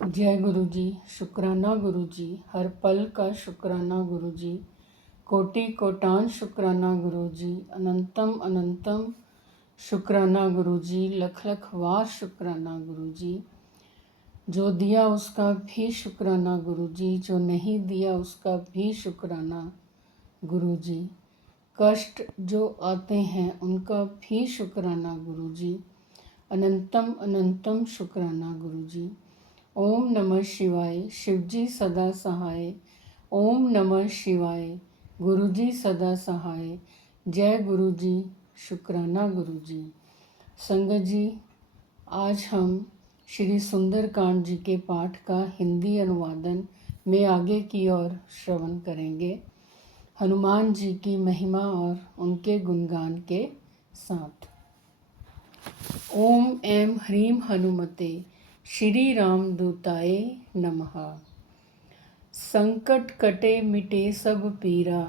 जय गुरु जी। शुक्राना गुरु जी, हर पल का शुक्राना गुरु जी, कोटि कोटान शुक्राना गुरु जी, अनंतम अनंतम शुक्राना गुरु जी, लख लख वार शुक्राना गुरु जी। जो दिया उसका भी शुक्राना गुरु जी, जो नहीं दिया उसका भी शुक्राना गुरु जी। कष्ट जो आते हैं उनका भी शुक्राना गुरु जी, अनंतम अनंतम शुक्राना गुरु जी। ओम नमः शिवाय, शिवजी सदा सहाय। ओम नमः शिवाय, गुरु जी सदा सहाय। जय गुरु जी, शुक्राना गुरु जी। संगत जी, आज हम श्री सुंदरकांड जी के पाठ का हिंदी अनुवादन में आगे की ओर श्रवण करेंगे, हनुमान जी की महिमा और उनके गुणगान के साथ। ओम ऐं ह्रीं हनुमते श्री राम दूताय नमः। संकट कटे मिटे सब पीरा,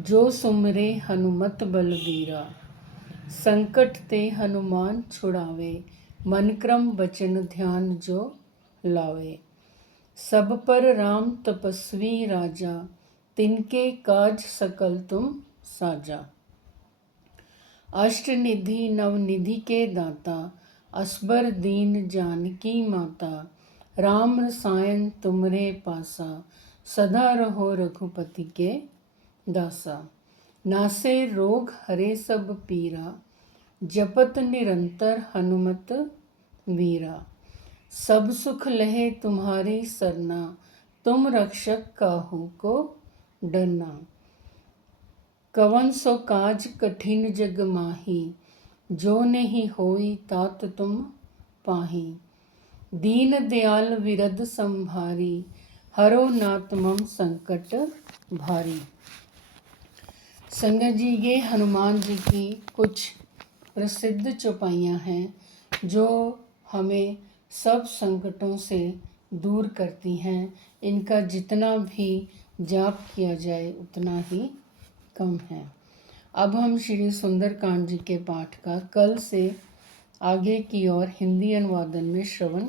जो सुमरे हनुमत बलबीरा। संकट ते हनुमान छुड़ावे, मन क्रम वचन ध्यान जो लावे। सब पर राम तपस्वी राजा, तिनके काज सकल तुम साजा। अष्ट निधि नवनिधि के दाता, असबर दीन जानकी माता। राम रसायन तुमरे पासा, सदा रहो रघुपति के दासा। नासे रोग हरे सब पीरा, जपत निरंतर हनुमत वीरा। सब सुख लहे तुम्हारी सरना, तुम रक्षक काहू को डरना। कवन सो काज कठिन जग माही, जो नहीं होई तात तुम पाही। दीन दयाल विरद संभारी, हरो नाथ मम संकट भारी। संगत जी, ये हनुमान जी की कुछ प्रसिद्ध चौपाइयाँ हैं जो हमें सब संकटों से दूर करती हैं। इनका जितना भी जाप किया जाए उतना ही कम है। अब हम श्री सुंदरकांड जी के पाठ का कल से आगे की ओर हिंदी अनुवादन में श्रवण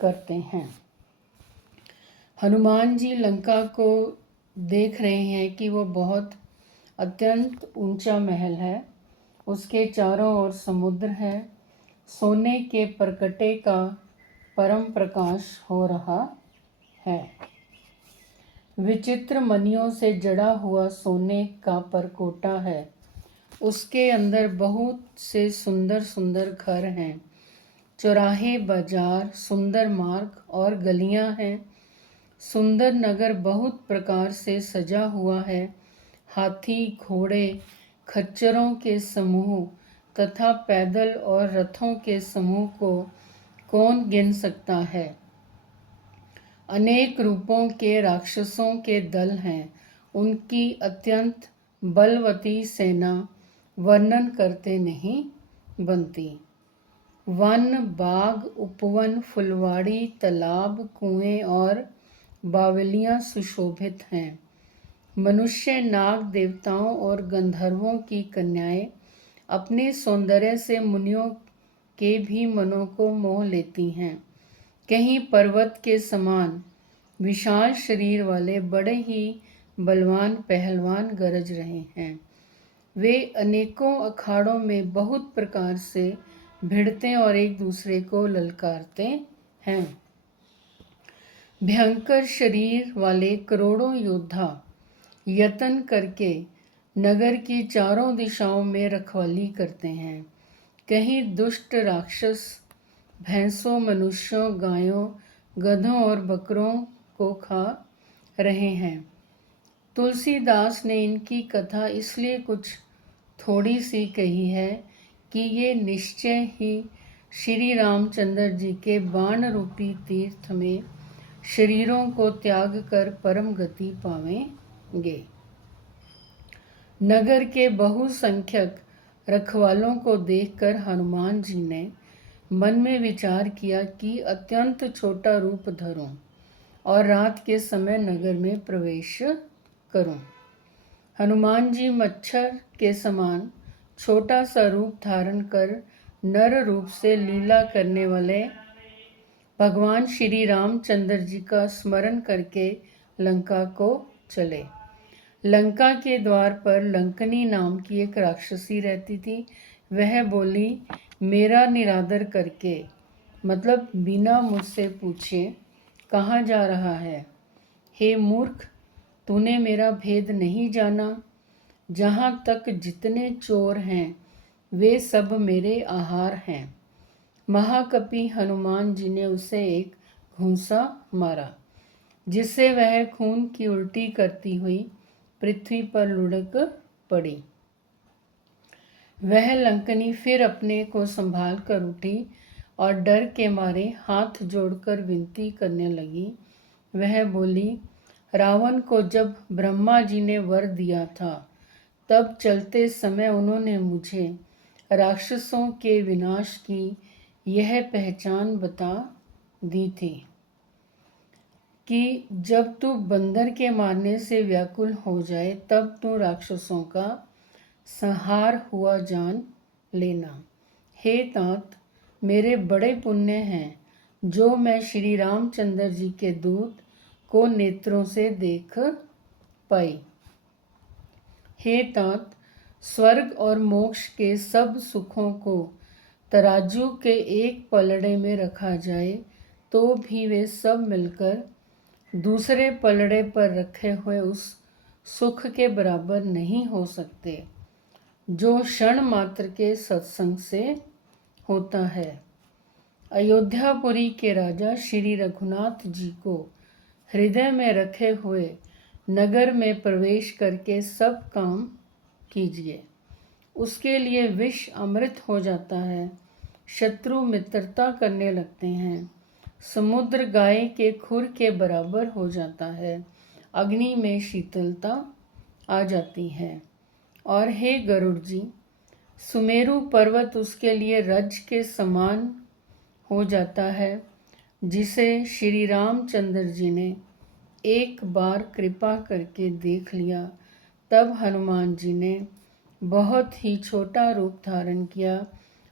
करते हैं। हनुमान जी लंका को देख रहे हैं कि वो बहुत अत्यंत ऊंचा महल है, उसके चारों ओर समुद्र है, सोने के परकटे का परम प्रकाश हो रहा है। विचित्र मणियों से जड़ा हुआ सोने का परकोटा है, उसके अंदर बहुत से सुंदर सुंदर घर हैं, चौराहे, बाजार, सुंदर मार्ग और गलियां हैं। सुंदर नगर बहुत प्रकार से सजा हुआ है। हाथी, घोड़े, खच्चरों के समूह तथा पैदल और रथों के समूह को कौन गिन सकता है। अनेक रूपों के राक्षसों के दल हैं, उनकी अत्यंत बलवती सेना वर्णन करते नहीं बनती। वन, बाग, उपवन, फुलवाड़ी, तालाब, कुएं और बावलियां सुशोभित हैं। मनुष्य, नाग, देवताओं और गंधर्वों की कन्याएं अपने सौंदर्य से मुनियों के भी मनों को मोह लेती हैं। कहीं पर्वत के समान विशाल शरीर वाले बड़े ही बलवान पहलवान गरज रहे हैं। वे अनेकों अखाड़ों में बहुत प्रकार से भिड़ते और एक दूसरे को ललकारते हैं। भयंकर शरीर वाले करोड़ों योद्धा यत्न करके नगर की चारों दिशाओं में रखवाली करते हैं। कहीं दुष्ट राक्षस भैंसों, मनुष्यों, गायों, गधों और बकरों को खा रहे हैं। तुलसीदास ने इनकी कथा इसलिए कुछ थोड़ी सी कही है कि ये निश्चय ही श्री रामचंद्र जी के बाण रूपी तीर्थ में शरीरों को त्याग कर परम गति पावेंगे। नगर के बहुसंख्यक रखवालों को देखकर हनुमान जी ने मन में विचार किया कि अत्यंत छोटा रूप धरूं और रात के समय नगर में प्रवेश करूं। हनुमान जी मच्छर के समान छोटा सा रूप धारण कर नर रूप से लीला करने वाले भगवान श्री रामचंद्र जी का स्मरण करके लंका को चले। लंका के द्वार पर लंकनी नाम की एक राक्षसी रहती थी। वह बोली, मेरा निरादर करके, मतलब बिना मुझसे पूछे, कहाँ जा रहा है? हे मूर्ख, तूने मेरा भेद नहीं जाना। जहाँ तक जितने चोर हैं वे सब मेरे आहार हैं। महाकपि हनुमान जी ने उसे एक घूंसा मारा, जिससे वह खून की उल्टी करती हुई पृथ्वी पर लुढ़क पड़ी। वह लंकनी फिर अपने को संभाल कर उठी और डर के मारे हाथ जोड़कर विनती करने लगी। वह बोली, रावण को जब ब्रह्मा जी ने वर दिया था तब चलते समय उन्होंने मुझे राक्षसों के विनाश की यह पहचान बता दी थी कि जब तू बंदर के मारने से व्याकुल हो जाए तब तू राक्षसों का संहार हुआ जान लेना। हे तात, मेरे बड़े पुण्य हैं जो मैं श्री रामचंद्र जी के दूत को नेत्रों से देख पाई। हे तात, स्वर्ग और मोक्ष के सब सुखों को तराजू के एक पलड़े में रखा जाए तो भी वे सब मिलकर दूसरे पलड़े पर रखे हुए उस सुख के बराबर नहीं हो सकते जो क्षण मात्र के सत्संग से होता है। अयोध्यापुरी के राजा श्री रघुनाथ जी को हृदय में रखे हुए नगर में प्रवेश करके सब काम कीजिए। उसके लिए विष अमृत हो जाता है, शत्रु मित्रता करने लगते हैं, समुद्र गाय के खुर के बराबर हो जाता है, अग्नि में शीतलता आ जाती है। और हे गरुड़ जी, सुमेरु पर्वत उसके लिए रज के समान हो जाता है, जिसे श्री रामचंद्र जी ने एक बार कृपा करके देख लिया। तब हनुमान जी ने बहुत ही छोटा रूप धारण किया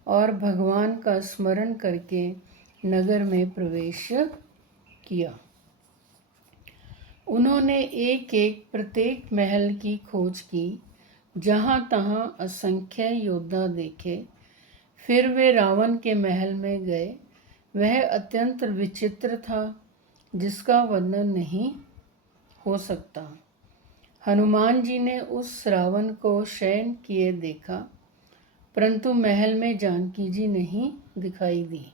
और भगवान का स्मरण करके नगर में प्रवेश किया। उन्होंने एक एक प्रत्येक महल की खोज की, जहाँ तहाँ असंख्य योद्धा देखे। फिर वे रावण के महल में गए। वह अत्यंत विचित्र था, जिसका वर्णन नहीं हो सकता। हनुमान जी ने उस रावण को शयन किए देखा, परंतु महल में जानकी जी नहीं दिखाई दी।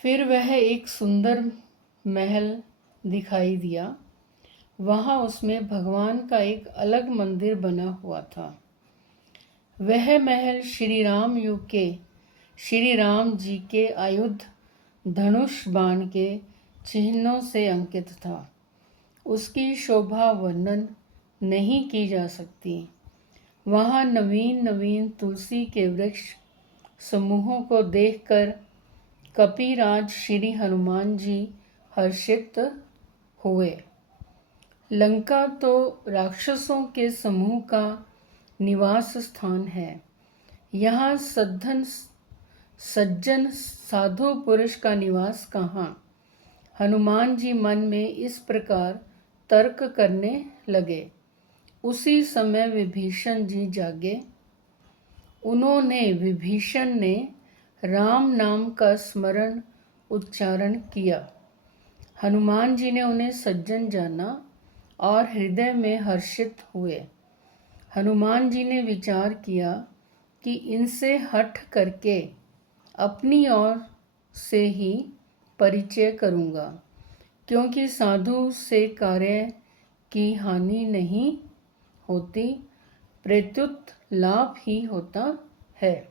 फिर वह एक सुंदर महल दिखाई दिया। वहाँ उसमें भगवान का एक अलग मंदिर बना हुआ था। वह महल श्री राम युग के श्री राम जी के आयुध धनुष बाण के चिन्हों से अंकित था। उसकी शोभा वर्णन नहीं की जा सकती। वहाँ नवीन नवीन तुलसी के वृक्ष समूहों को देखकर कपिराज श्री हनुमान जी हर्षित हुए। लंका तो राक्षसों के समूह का निवास स्थान है। यहाँ सज्जन साधु पुरुष का निवास कहाँ? हनुमान जी मन में इस प्रकार तर्क करने लगे। उसी समय विभीषण जी जागे। विभीषण ने राम नाम का स्मरण उच्चारण किया। हनुमान जी ने उन्हें सज्जन जाना और हृदय में हर्षित हुए। हनुमान जी ने विचार किया कि इनसे हठ करके अपनी ओर से ही परिचय करूँगा, क्योंकि साधु से कार्य की हानि नहीं होती, प्रत्युत लाभ ही होता है।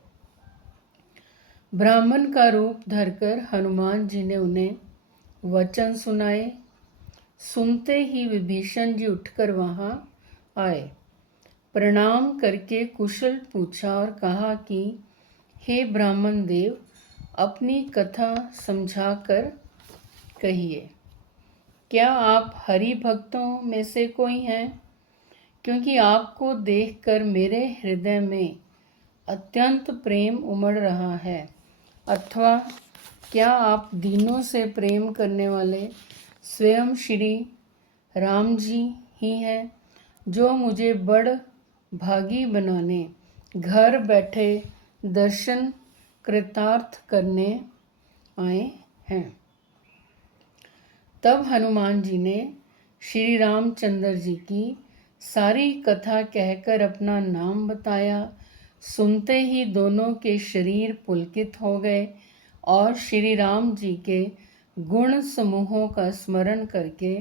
ब्राह्मण का रूप धरकर हनुमान जी ने उन्हें वचन सुनाए। सुनते ही विभीषण जी उठकर वहाँ आए। प्रणाम करके कुशल पूछा और कहा कि हे ब्राह्मण देव, अपनी कथा समझाकर कहिए। क्या आप हरि भक्तों में से कोई हैं? क्योंकि आपको देखकर मेरे हृदय में अत्यंत प्रेम उमड़ रहा है। अथवा क्या आप दीनों से प्रेम करने वाले स्वयं श्री राम जी ही हैं, जो मुझे बड़ भागी बनाने घर बैठे दर्शन कृतार्थ करने आए हैं। तब हनुमान जी ने श्री रामचंद्र जी की सारी कथा कहकर अपना नाम बताया। सुनते ही दोनों के शरीर पुलकित हो गए और श्री राम जी के गुण समूहों का स्मरण करके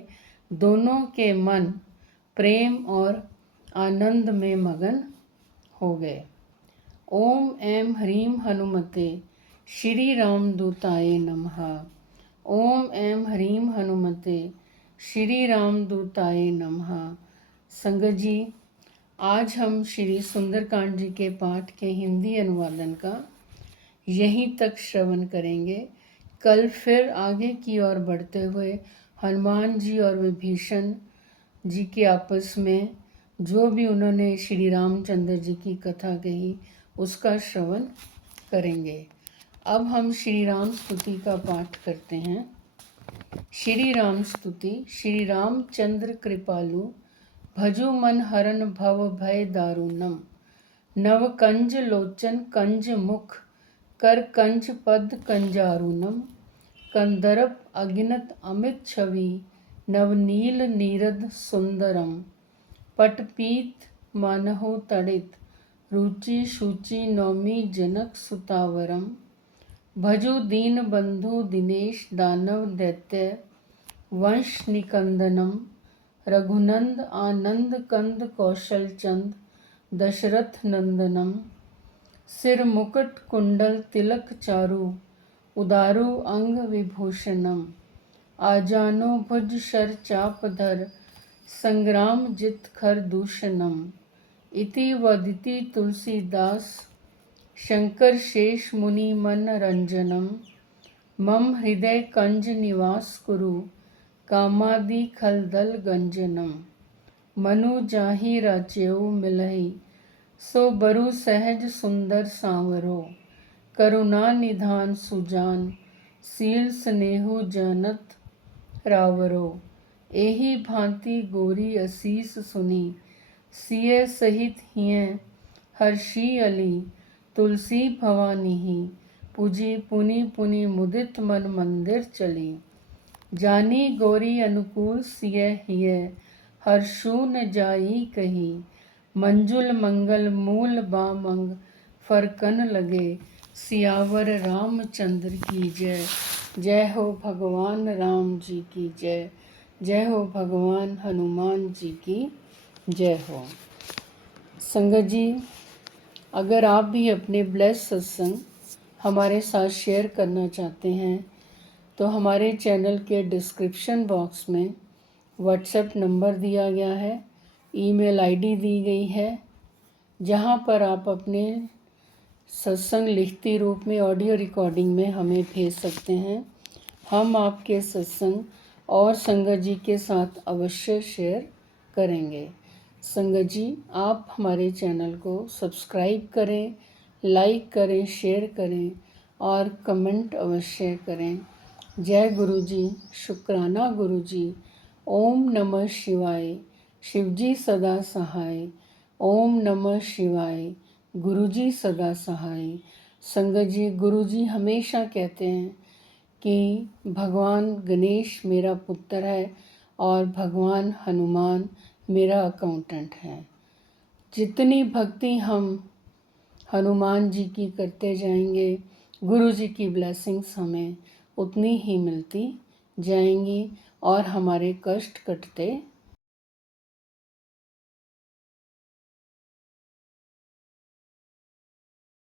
दोनों के मन प्रेम और आनंद में मगन हो गए। ओम ऐं ह्रीं हनुमते श्री रामदूताय नमः। ओम ऐं ह्रीं हनुमते श्री रामदूताय नमः। संगत जी, आज हम श्री सुंदरकांड जी के पाठ के हिंदी अनुवादन का यहीं तक श्रवण करेंगे। कल फिर आगे की ओर बढ़ते हुए हनुमान जी और विभीषण जी के आपस में जो भी उन्होंने श्री रामचंद्र जी की कथा कही उसका श्रवण करेंगे। अब हम श्री राम स्तुति का पाठ करते हैं। श्री राम स्तुति। श्री रामचंद्र कृपालु, भजु मन हरन भव भय दारुणम। नव कंज लोचन कंज मुख, कर कंज पद कंजारुणम। कंदर्प अगिनत अमित छवि, नवनील नीरद सुंदरम। पटपीत मानहु तड़ित, रुचि शुचि नौमी जनक सुतावरम। भजु दीन बंधु दिनेश दानव दैत्य, वंश निकंदनम। रघुनंद आनंद कंद कौशल चंद, दशरथ नंदनम। सिर मुकुट कुंडल तिलक चारु, उदारु अंग विभूषणम। आजानो भुज शर चाप धर, संग्राम जित खर दूषणम। इति वदिति तुलसीदास, शंकर शेष मुनि मन रंजनम। मम हृदय कंज निवास कुरु, कामादि खलदल गंजनम। मनु जाहि राचेउ मिलहि, सो बरु सहज सुंदर सांवरो। करुणा निधान सुजान, सील स्नेहु जानत रावरो। एहि भांति गोरी असीस सुनी, सिय सहित हिय हर्षी अली। तुलसी भवानी पूजी पुनि पुनि मुदित मन मंदिर चली। जानी गौरी अनुकूल सिय हिय, हर्षु न जाई कही। मंजुल मंगल मूल बामंग, फरकन लगे। सियावर रामचंद्र की जय। जय हो भगवान राम जी की जय। जय हो भगवान हनुमान जी की जय हो। संगत जी, अगर आप भी अपने ब्लेस सत्संग हमारे साथ शेयर करना चाहते हैं तो हमारे चैनल के डिस्क्रिप्शन बॉक्स में व्हाट्सएप नंबर दिया गया है, ईमेल आईडी दी गई है, जहां पर आप अपने सत्संग लिखती रूप में ऑडियो रिकॉर्डिंग में हमें भेज सकते हैं। हम आपके सत्संग और संगत जी के साथ अवश्य शेयर करेंगे। संगत जी, आप हमारे चैनल को सब्सक्राइब करें, लाइक करें, शेयर करें और कमेंट अवश्य करें। जय गुरु जी, शुक्राना गुरु जी। ओम नमः शिवाय, शिवजी सदा सहाय। ओम नमः शिवाय, गुरु जी सदा सहाय। संगत जी, गुरु जी हमेशा कहते हैं कि भगवान गणेश मेरा पुत्र है और भगवान हनुमान मेरा अकाउंटेंट है। जितनी भक्ति हम हनुमान जी की करते जाएंगे, गुरु जी की ब्लेसिंग्स हमें उतनी ही मिलती जाएंगी और हमारे कष्ट कटते